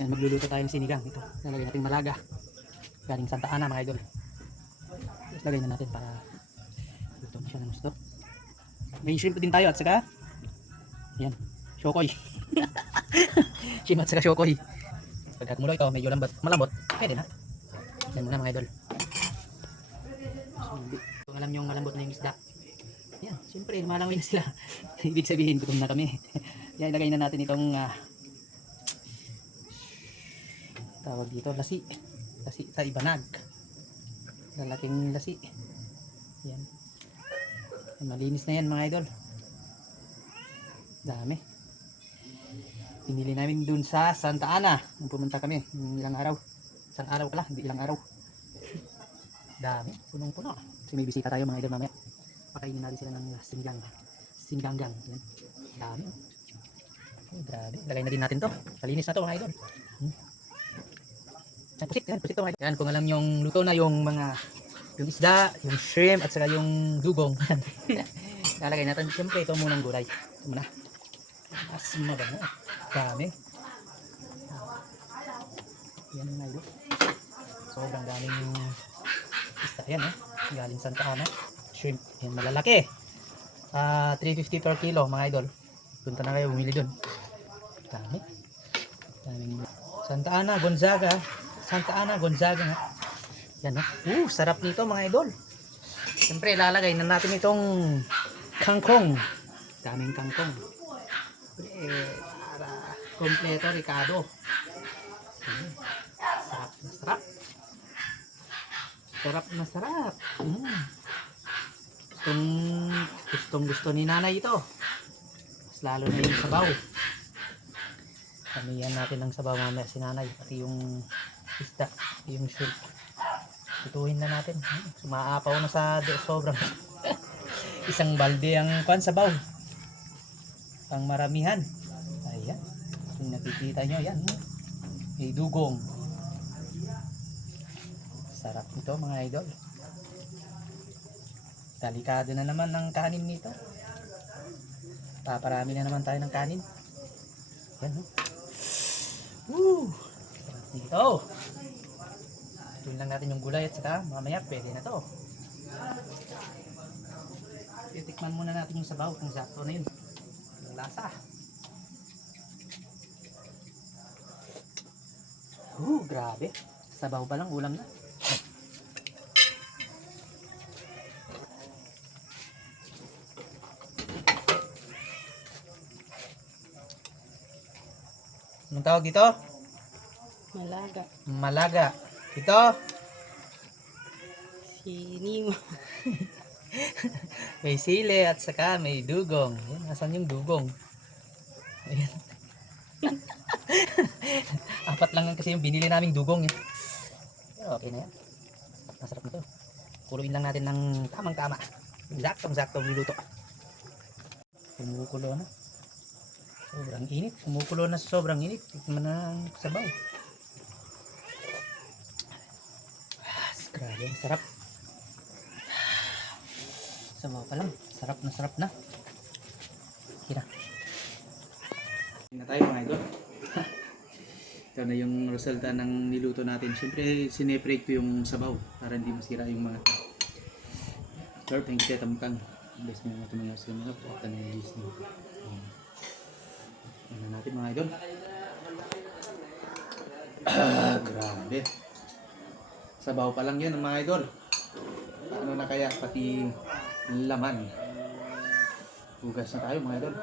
Yan, magluluto tayo ng sinigang. Ito, lalagay natin malaga. Galing Santa Ana mga idol. Tapos lagay na natin para luto na siya ng gusto. May shrimp din tayo at saka yan, shokoy. Shrimp at saka shokoy. Pagka kumulo ito, medyo malambot, pwede na. Yan muna mga idol. So, kung alam nyo malambot na yung isda, yan, siyempre lumalangoy na sila. Ibig sabihin, gutom na kami. Yan, ilagay na natin itong tawag dito, lasi sa ibanag, lalaking lasi. Yan, malinis na yan mga idol, dami. Pinili namin dun sa Santa Ana nung pumunta kami ilang araw, isang araw pala, hindi ilang araw. Dami, punong puno kasi may bisita tayo mga idol mamaya. Pakainin natin sila ng singganggang. Yan, dami. Oh, grabe, lagay na din natin to, malinis na to mga idol. Pusit to mga idol. Yan, kung alam yung luto na yung isda, yung shrimp at saka yung dugong. Lalagay natin siyempre ito munang gulay. Ito muna. Mas mabango. Dami. Yan mga idol. Sobrang daming isda yan galing Santa Ana. Shrimp. Yan malalaki. 350 per kilo mga idol. Punta na kayo bumili dun. Dami. Daming Santa Ana Gonzaga nga. Yan sarap nito mga idol. Siyempre ilalagay na natin itong kangkong. Daming kangkong. Para kompleto Ricardo. Sarap na sarap. Sarap na sarap. Gustong gusto ni nanay ito. Mas lalo na yung sabaw. Kamiyan natin ng sabaw mamaya si nanay. Pati yung isda, yung shrimp. Tutuhin na natin. Sumaapaw na sa sobrang. Isang balde ang sabaw. Pang maramihan. Ayan. Kung nakikita nyo, yan. May dugong. Sarap nito mga idol. Delikado na naman ng kanin nito. Paparami na naman tayo ng kanin. Yan sarap nito. Tuloy lang natin yung gulay at saka mamaya pwede na to. Titikman muna natin yung sabaw kung sakto na yun. Yung lasa. Grabe. Sabaw pa lang, ulam na. Anong tawag dito? Malaga. Ito? Sinimo. May sili at saka may dugong. Yan, asan yung dugong? Ayan. Apat lang kasi yung binili naming dugong. Pero okay na yan. Masarap nito. Kuluin lang natin ng tamang-tama. Saktong-saktong niluto. Kumukulo na. Sobrang init. Kumukulo na sa sobrang init. Tikman na ang sabaw. Grabe, sarap. Sabaw pa lang. Sarap na. Okay na. Na tayo mga idol. Ito na yung resulta ng niluto natin. Siyempre, sineprate ko yung sabaw para hindi masira yung mga Lord, thank you, tamkang. Bless mo yung mga tumangaw sa mga po. At yung Disney. Ano natin mga idol. Grabe. Sabaw pa lang yan mga idol. Paano na kaya pati laman. Hugas na tayo mga idol.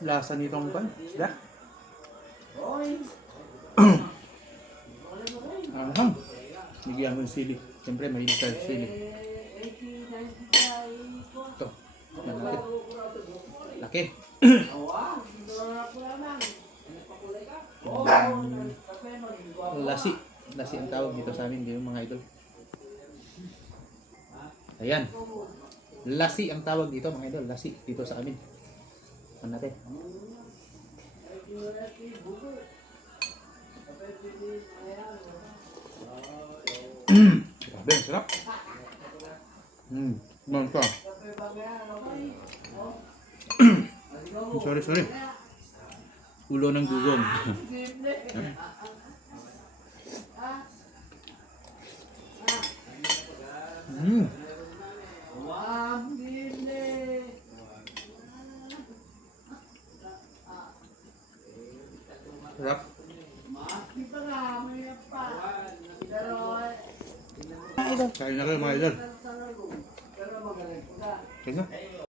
Lasa nitong pan. Sila. Aham. Bigyan mo yung sili. Siyempre mahilig tayo sili. Ito. Yan natin. Laki. Lasi ang tawag dito sa amin ngayon mga idol. Ayan. Lasi ang tawag dito mga idol. Lasi dito sa amin. Ano natin? Grabe, sarap. Mantap. Sorry. Ulo ng dugong. Mm. Sarap. Mga idol. Kain na kayo mga idol. Kain na.